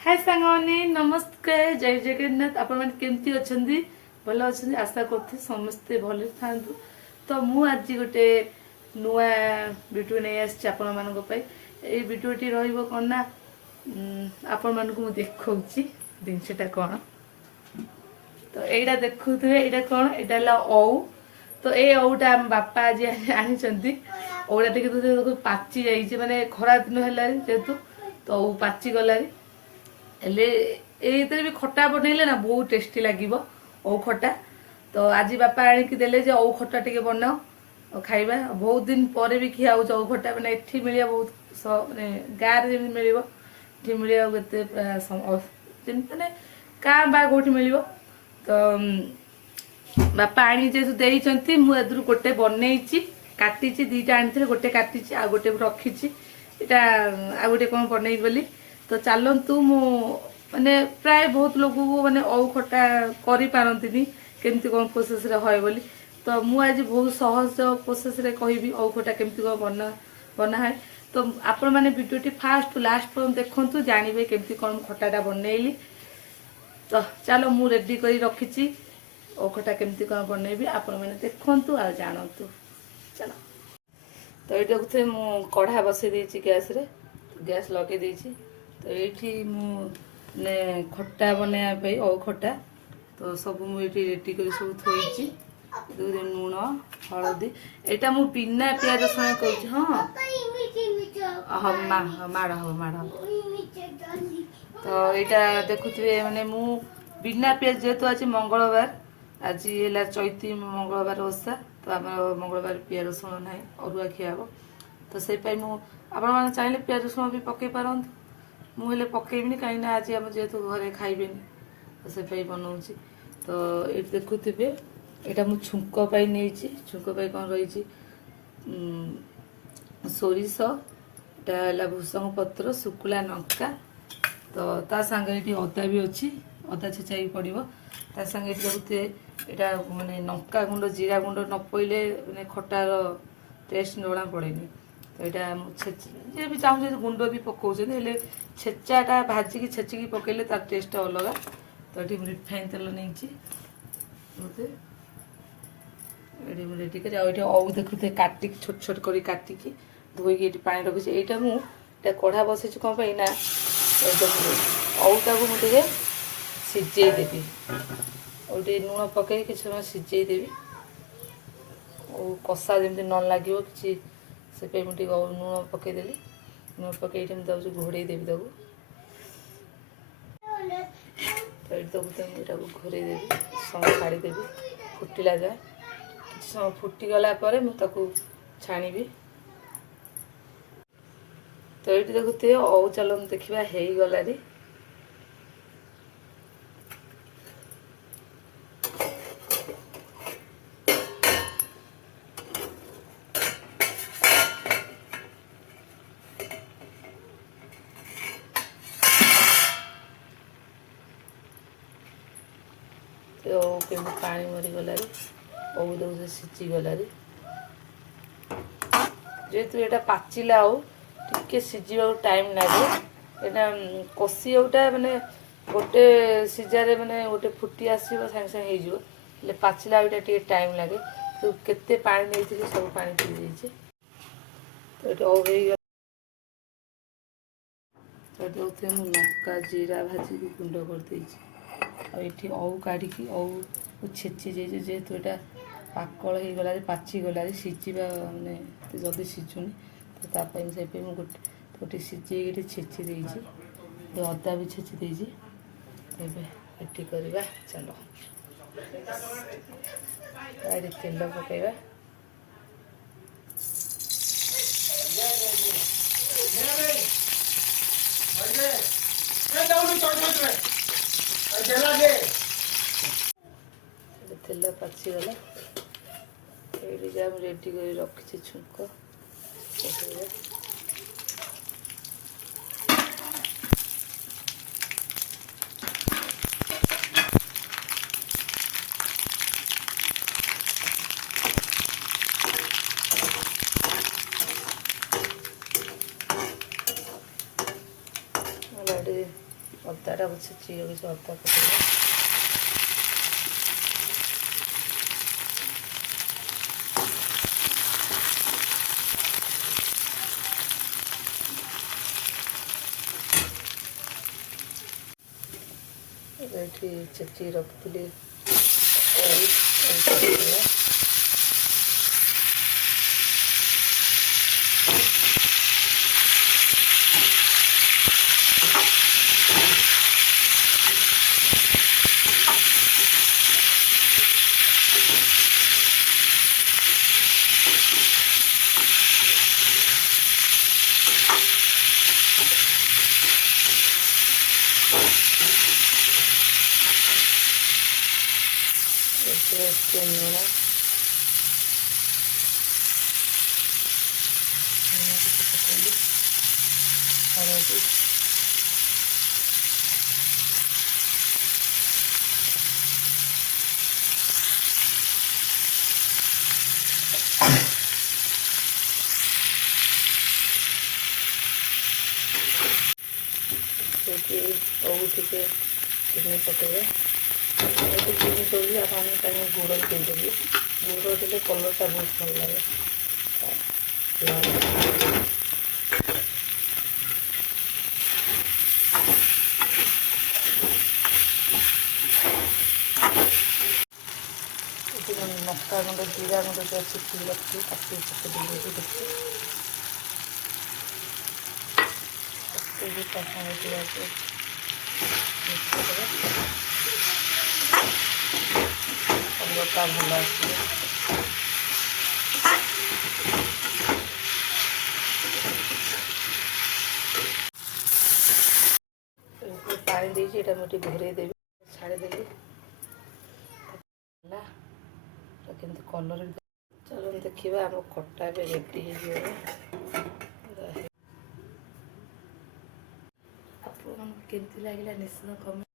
हाय सांगने नमस्कार जय जगन्नाथ आपण केमती अच्छी भल अच्छे आशा करते समस्ते भल था। तो मु आज गोटे नुआ वीडियो नहीं आसी आपण मानी ये वीडियोटी रन ना आपण मानक मुझे देखा जिनसटा कौन तो यहीटा देखुए यहाँ कौन यहाँ औ तो ये औटा आम बापा आज आनी औटा टे पाची जाइए माने खरा दिन है जेहेतु तो औ पाची गलारी हेले एइतरे भी खट्टा बनइले ना बहुत टेस्टी लागिबो औ खट्टा। तो आज बापा आनिक देले जे औ खट्टा टिके बनाओ और खाइबा बहुत दिन पर भी खिया औ खट्टा माने एठी मिलिया बहुत माने गार जे मिलिबो एठी मिलिया केते माने का बा गोठी मिलिबो। तो बापा आनी जे देइचंती मु एदरु गोटे बनैची काटिची दीटा आनिथिले गोटे काटिची आ गोटे रखिची एटा आ गोटे कोन बनैई बोली। तो चलतु मु माने प्राय बहुत लोग को माने औ खट्टा करि पारंतिनी केमती कोन प्रोसेस रे होय बोली। तो मु आज बहुत सहज प्रोसेस रे कहिबी औ खट्टा केमती को बना है। तो आपण माने वीडियोटी फास्ट टू लास्ट पर देखंतु जानिबे केमती कोन खट्टाटा बनैली। तो चलो मु रेडी करी रखिची औ खट्टा केमती कोन बनैबी आपण माने देखंतु आ जानंतु चलो। तो ये देखते मु कढ़ा बसई देछि गैस रे गैस लगे देछि। तो ये मुझे खट्टा बनवाई औ खट्टा तो सब मुझे रेडी कर सब थोड़ी लुण हलदी यहाँ मु बिना प्याज रसुण कर हाँ माड़ हो माड़ तो यहाँ देखुए माने मु बिना प्याज जेहेतु आज मंगलवार आज है चैती मंगलवार ओषा तो आम मंगलवार प्याज रसुण ना अरुआ खिया हम तो से आप चाहिए प्याज रसुण भी पकई पारत मुझे पकईबी कहीं आज आम जेहेतु घरे खाइबे तो से बनाऊँगी। तो ये देखुवे यहाँ मुझे छुंक नहीं छुंक कौन रही सोरिष एटा भूसंग पत्र शुक्ला लंका तो ता संगे ये अदा भी अच्छी अदा छेचा पड़ो ता संगे देखुए यहाँ माने लंका गुंड जीरा गुंड न पड़े मैंने खटार टेस्ट जना पड़े तो यहाँ जे भी चाहूँ गुंड भी पकाउे छेचाटा भाजिकी छेचिकी पकड़े तार टेस्ट अलग। तो ये रिफाइन तेल नहीं रेडी कर औ देखुए काटिक छोट छोट कर काटिकी धोईकी ये पा रखी यहाँ मुझे कढ़ा बसई कौन पाई ना औटा को मुझे सीझे देवी और लुण पकई कि समय सीझे देवी और कषा जमी न लगे कि से मुझे लुण पकईदेली लुण पकई मुझे घोड़े देवी तक तो ये देखते मुझे घोड़े देवी समय छाड़देवी फुटिला जाए कि समय फुटीगला मुझे छाणी। तो ये देखते औ चलन देखा हो गलारी पानी मरी गलारी औ दे सीझी गलारी जेहेतु यहाँ पाचिला टे सीझा टाइम लगे यहाँ कषी औटा माने गोटे सीझारे माने गोटे फुटी आसो सागे सागे हो पाचिला औटा टे टाइम लगे तो केते पानी नहीं सब पानी पी जाइए। तो ये औ तो देखते मुझे लंका जीरा भाजी गुंड कर ये औ काढ़ी औ छेची जाइए जेहेतु यहाँ पाकल हो गला पाची गला सीझा माने जल्दी सीझुनी तो तापाई से गोटे गोटे सीझे छेची देती अदा भी छेची देती रेडी करवा चलो तेल पकईवा तेल पाचिगला ये जहाँ रेडी कर रखी छुंक ଅଦାଟା ଛେଚି କିଛି ଅଦା ପକେଇବା। ଏଠି ଛେଚି ରଖିଥିଲି ଲୁଣ ଟିକେ ପକେଇଲି, ହଳଦୀ, ସେଇଠି ଟିକେ ଚିନି ପକେଇବା। ଚିନି ଦେଉଛି ଆପଣ ତାକୁ ଗୁଡ଼ ଦେଇଦେବି। ଗୁଡ଼ ଦେଲେ କଲର୍ଟା ବହୁତ ଭଲ ଲାଗେ। ଲଙ୍କା ଗୁଣ୍ଡ, ଜିରା ଗୁଣ୍ଡ ଯାହା ଛେଚିକି ରଖିଛି ତାକୁ ପକେଇ ଦେଇକି ଦେଖି ତା ସାଙ୍ଗେ ପିଆଜ କଲର୍ଟା ଭଲ ଆସିବ। ପାଣି ଦେଇଛି, ଏଇଟା ମୁଁ ଟିକେ ଘୋରେଇ ଦେବି, ଛାଡ଼ିଦେବି ହେଲା କେମିତି କଲର୍। ଚାଲ ଦେଖିବା ଆମ ଖଟା ଏବେ ରେଡ଼ି ହେଇଯିବ। ଆପଣମାନଙ୍କୁ କେମିତି ଲାଗିଲା ନିଶ୍ଚିତ କମେଣ୍ଟ